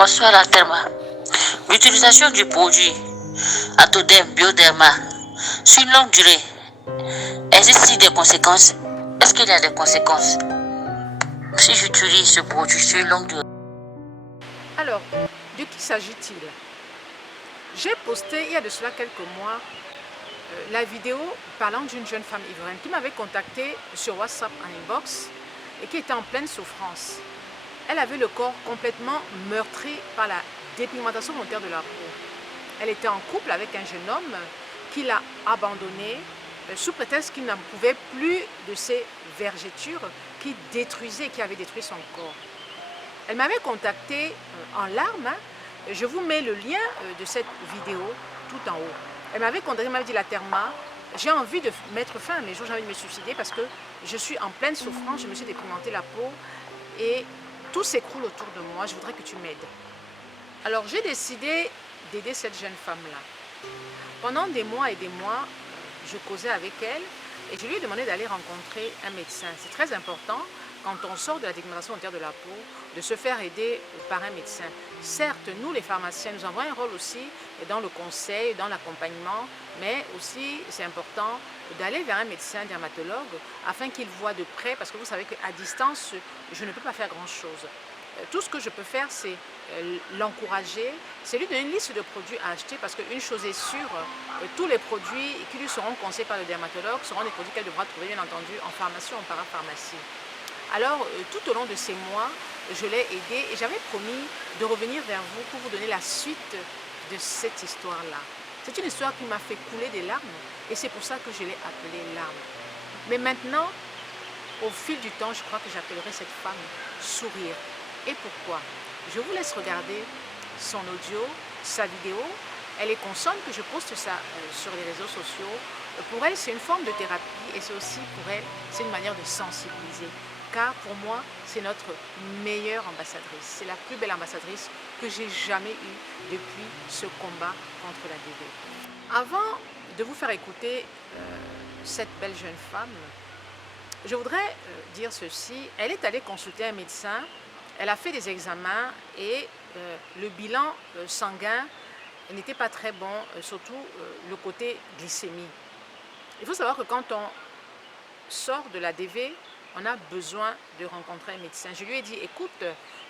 Bonsoir la Therma. L'utilisation du produit Atoderm Bioderma sur une longue durée, existe-t-il des conséquences? Est-ce qu'il y a des conséquences si j'utilise ce produit sur une longue durée? Alors, de qui s'agit-il? J'ai posté il y a de cela quelques mois la vidéo parlant d'une jeune femme ivorienne qui m'avait contacté sur WhatsApp en inbox et qui était en pleine souffrance. Elle avait le corps complètement meurtri par la dépigmentation volontaire de la peau. Elle était en couple avec un jeune homme qui l'a abandonnée sous prétexte qu'il n'en pouvait plus de ses vergetures qui avaient détruit son corps. Elle m'avait contacté en larmes. Je vous mets le lien de cette vidéo tout en haut. Elle m'avait contacté, elle m'avait dit: la Therma, j'ai envie de mettre fin à mes jours, j'ai envie de me suicider parce que je suis en pleine souffrance, je me suis dépigmenté la peau et tout s'écroule autour de moi, je voudrais que tu m'aides. Alors j'ai décidé d'aider cette jeune femme-là. Pendant des mois et des mois, je causais avec elle et je lui ai demandé d'aller rencontrer un médecin. C'est très important quand on sort de la dépigmentation volontaire de la peau, de se faire aider par un médecin. Certes, nous les pharmaciens, nous avons un rôle aussi dans le conseil, dans l'accompagnement, mais aussi c'est important d'aller vers un médecin dermatologue afin qu'il voit de près, parce que vous savez qu'à distance, je ne peux pas faire grand-chose. Tout ce que je peux faire, c'est l'encourager, c'est lui donner une liste de produits à acheter, parce qu'une chose est sûre, tous les produits qui lui seront conseillés par le dermatologue seront des produits qu'elle devra trouver, bien entendu, en pharmacie ou en parapharmacie. Alors, tout au long de ces mois, je l'ai aidée et j'avais promis de revenir vers vous pour vous donner la suite de cette histoire-là. C'est une histoire qui m'a fait couler des larmes et c'est pour ça que je l'ai appelée larmes. Mais maintenant, au fil du temps, je crois que j'appellerai cette femme sourire. Et pourquoi? Je vous laisse regarder son audio, sa vidéo. Elle est consciente que je poste ça sur les réseaux sociaux. Pour elle, c'est une forme de thérapie et c'est aussi pour elle, c'est une manière de sensibiliser. Car pour moi, c'est notre meilleure ambassadrice. C'est la plus belle ambassadrice que j'ai jamais eue depuis ce combat contre la DV. Avant de vous faire écouter cette belle jeune femme, je voudrais dire ceci. Elle est allée consulter un médecin, elle a fait des examens et le bilan sanguin n'était pas très bon, surtout le côté glycémie. Il faut savoir que quand on sort de la DV, on a besoin de rencontrer un médecin. Je lui ai dit: écoute,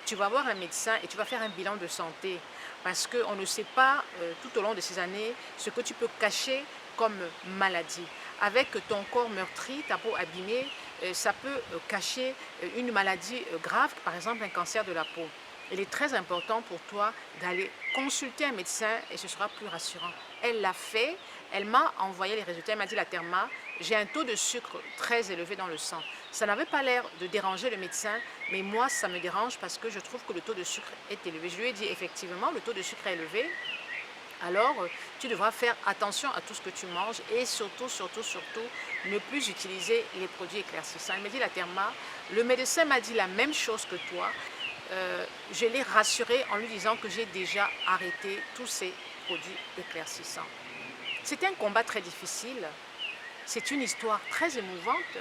tu vas voir un médecin et tu vas faire un bilan de santé parce qu'on ne sait pas tout au long de ces années ce que tu peux cacher comme maladie. Avec ton corps meurtri, ta peau abîmée, ça peut cacher une maladie grave, par exemple un cancer de la peau. Il est très important pour toi d'aller consulter un médecin et ce sera plus rassurant. Elle l'a fait, elle m'a envoyé les résultats, elle m'a dit: la Therma, j'ai un taux de sucre très élevé dans le sang. Ça n'avait pas l'air de déranger le médecin, mais moi ça me dérange parce que je trouve que le taux de sucre est élevé. Je lui ai dit: effectivement, le taux de sucre est élevé, alors tu devras faire attention à tout ce que tu manges et surtout, ne plus utiliser les produits éclaircissants. Elle m'a dit: la Therma, le médecin m'a dit la même chose que toi. Je l'ai rassurée en lui disant que j'ai déjà arrêté tous ces produits éclaircissants. C'était un combat très difficile, c'est une histoire très émouvante.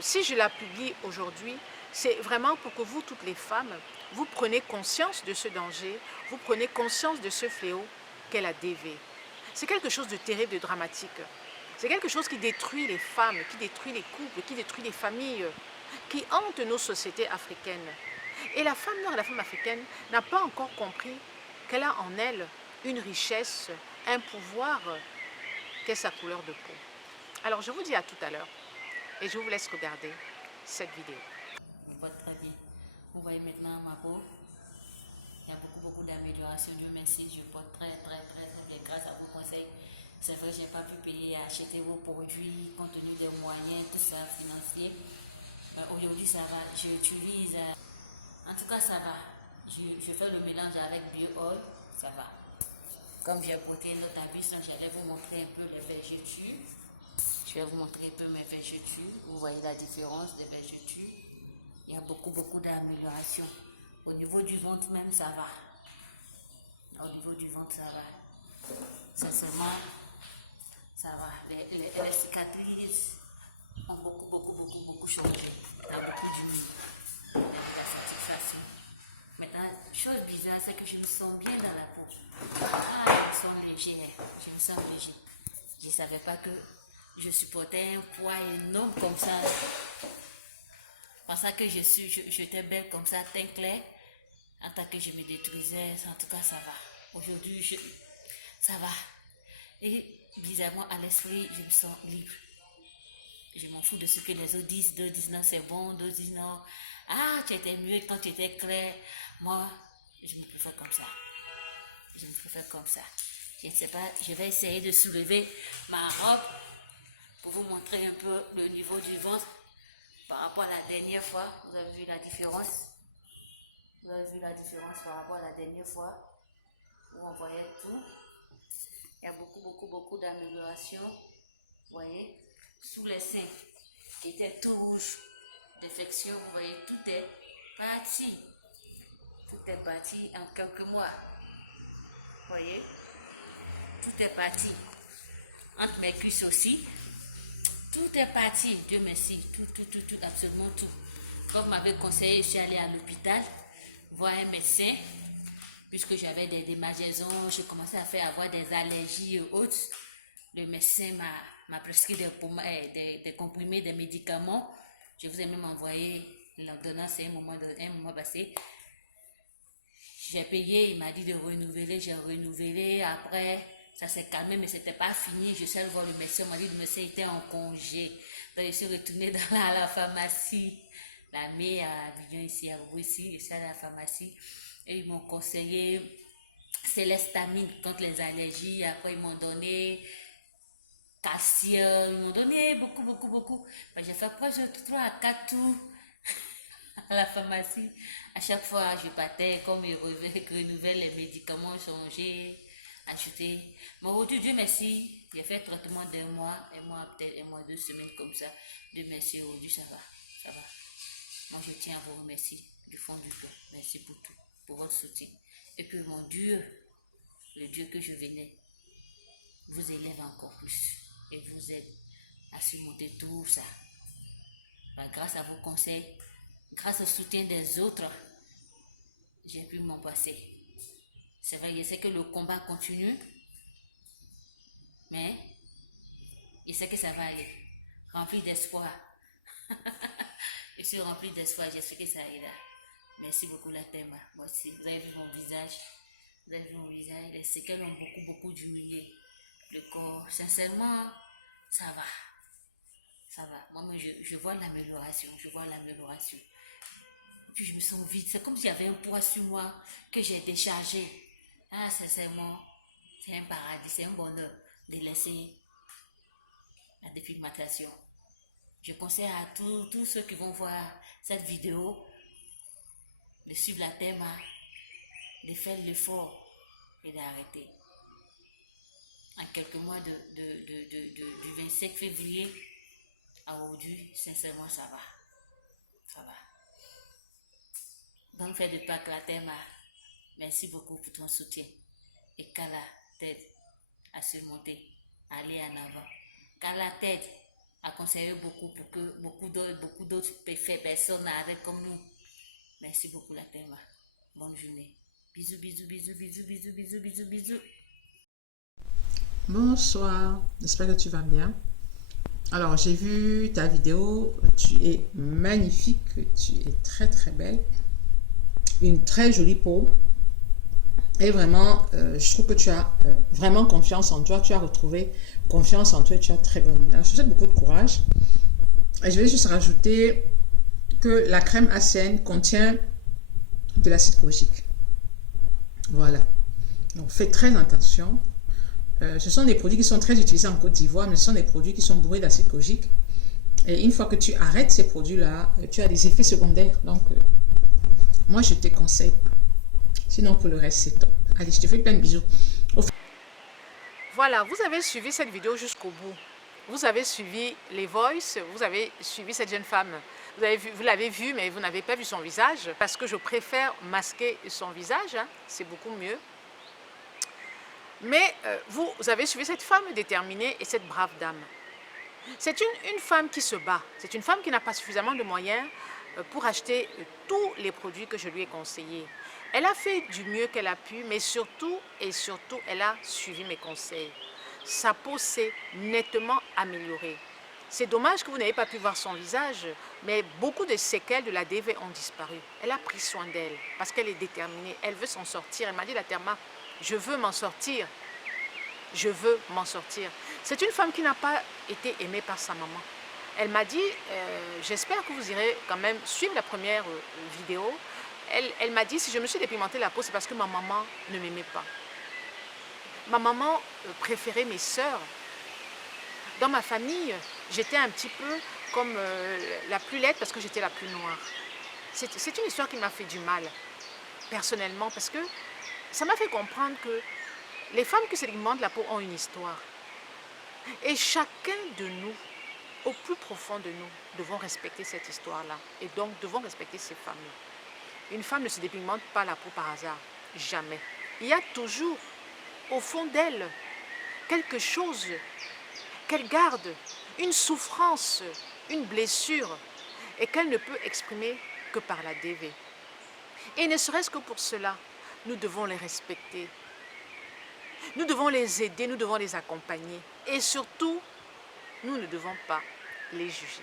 Si je la publie aujourd'hui, c'est vraiment pour que vous, toutes les femmes, vous preniez conscience de ce danger, vous prenez conscience de ce fléau qu'est la DV. C'est quelque chose de terrible, de dramatique. C'est quelque chose qui détruit les femmes, qui détruit les couples, qui détruit les familles, qui hante nos sociétés africaines. Et la femme noire et la femme africaine n'a pas encore compris qu'elle a en elle une richesse, un pouvoir qu'est sa couleur de peau. Alors je vous dis à tout à l'heure et je vous laisse regarder cette vidéo. Très bien. Vous voyez maintenant ma peau. Il y a beaucoup d'améliorations. Dieu merci, je porte très bien grâce à vos conseils. C'est vrai, je n'ai pas pu payer à acheter vos produits compte tenu des moyens, tout ça, financiers. Aujourd'hui, ça va. J'utilise. En tout cas, ça va. Je fais le mélange avec BioOil, ça va. Comme j'ai porté notre avis, je vais vous montrer un peu les vergetures. Je vais vous montrer un peu mes vergetures. Vous voyez la différence des vergetures. Il y a beaucoup d'améliorations. Au niveau du ventre même, ça va. Au niveau du ventre, ça va. Sincèrement, ça va. Les cicatrices ont beaucoup changé. Il y a beaucoup d'humidité. La satisfaction. Maintenant, chose bizarre, c'est que je me sens bien dans la peau. Ah, je me sens léger, je me sens léger. Je ne savais pas que je supportais un poids énorme comme ça. Je pensais que j'étais belle comme ça, teint clair. En tant que je me détruisais, en tout cas ça va. Aujourd'hui, ça va. Et bizarrement, à l'esprit, je me sens libre. Je m'en fous de ce que les autres disent. D'autres disent non, c'est bon. D'autres disent non. Ah, tu étais mieux quand tu étais clair. Moi, je me préfère comme ça. Je me préfère comme ça. Je ne sais pas, je vais essayer de soulever ma robe pour vous montrer un peu le niveau du ventre par rapport à la dernière fois. Vous avez vu la différence? Vous avez vu la différence par rapport à la dernière fois où on voyait tout. Il y a beaucoup d'améliorations. Vous voyez, sous les seins qui étaient tout rouges, défection, vous voyez, tout est parti. Tout est parti en quelques mois. Vous voyez, tout est parti. Entre mes cuisses aussi, tout est parti. Dieu merci, tout, absolument tout. Comme vous m'avez conseillé, je suis allée à l'hôpital voir un médecin, puisque j'avais des démangeaisons, j'ai commencé à avoir des allergies et autres. Le médecin m'a prescrit des comprimés, des médicaments. Je vous ai même envoyé l'ordonnance un moment passé. J'ai payé, il m'a dit de renouveler, j'ai renouvelé. Après, ça s'est calmé, mais ce n'était pas fini. Je suis allée voir le médecin, il m'a dit que le médecin était en congé. Donc, je suis retournée dans la pharmacie. La mère à Avignon, ici, à Roussy, je suis allée à la pharmacie. Et ils m'ont conseillé célestamine contre les allergies. Après, ils m'ont donné calcium. Ils m'ont donné beaucoup. J'ai fait presque 3 à 4 tours à la pharmacie. À chaque fois, je partais, comme ils renouvellent les médicaments, changer, acheter. Mais aujourd'hui, Dieu merci, j'ai fait traitement d'un mois, peut-être 2 semaines comme ça. Dieu merci, aujourd'hui, ça va. Moi, je tiens à vous remercier du fond du cœur. Merci pour tout, pour votre soutien. Et que mon Dieu, le Dieu que je venais, vous élève encore plus et vous aide à surmonter tout ça. Grâce à vos conseils, grâce au soutien des autres, j'ai pu m'en passer. C'est vrai, je sais que le combat continue, mais je sais que ça va aller. Rempli d'espoir. Je suis remplie d'espoir, j'espère que ça ira. Merci beaucoup la Thème. Moi aussi, vous avez vu mon visage. Les séquelles ont beaucoup diminué. Le corps, sincèrement, ça va. Moi, je vois l'amélioration. Puis je me sens vide. C'est comme s'il y avait un poids sur moi que j'ai déchargé. Ah, sincèrement, c'est un paradis, c'est un bonheur de laisser la défigmentation. Je conseille à tous ceux qui vont voir cette vidéo de suivre la Thème, de faire l'effort et d'arrêter. En quelques mois du 25 février à aujourd'hui, sincèrement, ça va. Donc, fais de Pâques la Thème. Merci beaucoup pour ton soutien. Et qu'Allah t'aide à surmonter, à aller en avant. Qu'Allah t'aide à conseiller beaucoup pour que beaucoup d'autres personnes arrêtent comme nous. Merci beaucoup la Thème. Bonne journée. Bisous. Bonsoir, j'espère que tu vas bien. Alors, j'ai vu ta vidéo, tu es magnifique, tu es très belle. Une très jolie peau. Et vraiment, je trouve que tu as vraiment confiance en toi. Tu as retrouvé confiance en toi et tu as très bonne. Alors, je te souhaite beaucoup de courage. Et je vais juste rajouter que la crème ACN contient de l'acide kojique. Voilà. Donc, fais très attention. Ce sont des produits qui sont très utilisés en Côte d'Ivoire, mais ce sont des produits qui sont bourrés d'acide kojique. Et une fois que tu arrêtes ces produits-là, tu as des effets secondaires. Donc, moi, je te conseille pas. Sinon, pour le reste, c'est top. Allez, je te fais plein de bisous. Voilà, vous avez suivi cette vidéo jusqu'au bout. Vous avez suivi les voices, vous avez suivi cette jeune femme. Vous l'avez vue, mais vous n'avez pas vu son visage, parce que je préfère masquer son visage, hein, c'est beaucoup mieux. Mais vous avez suivi cette femme déterminée et cette brave dame. C'est une femme qui se bat. C'est une femme qui n'a pas suffisamment de moyens pour acheter tous les produits que je lui ai conseillés. Elle a fait du mieux qu'elle a pu, mais surtout, et surtout, elle a suivi mes conseils. Sa peau s'est nettement améliorée. C'est dommage que vous n'ayez pas pu voir son visage, mais beaucoup de séquelles de la DV ont disparu. Elle a pris soin d'elle parce qu'elle est déterminée, elle veut s'en sortir. Elle m'a dit, la Therma, je veux m'en sortir. Je veux m'en sortir. C'est une femme qui n'a pas été aimée par sa maman. Elle m'a dit, j'espère que vous irez quand même suivre la première vidéo. Elle m'a dit, si je me suis dépigmenté la peau, c'est parce que ma maman ne m'aimait pas. Ma maman préférait mes sœurs. Dans ma famille, j'étais un petit peu comme la plus laide parce que j'étais la plus noire. C'est une histoire qui m'a fait du mal, personnellement, parce que ça m'a fait comprendre que les femmes qui se pigmentent la peau ont une histoire. Et chacun de nous, au plus profond de nous, devons respecter cette histoire-là. Et donc, devons respecter ces femmes-là. Une femme ne se dépigmente pas la peau par hasard. Jamais. Il y a toujours, au fond d'elle, quelque chose qu'elle garde, une souffrance, une blessure, et qu'elle ne peut exprimer que par la DV. Et ne serait-ce que pour cela, nous devons les respecter. Nous devons les aider, nous devons les accompagner. Et surtout, nous ne devons pas les juger.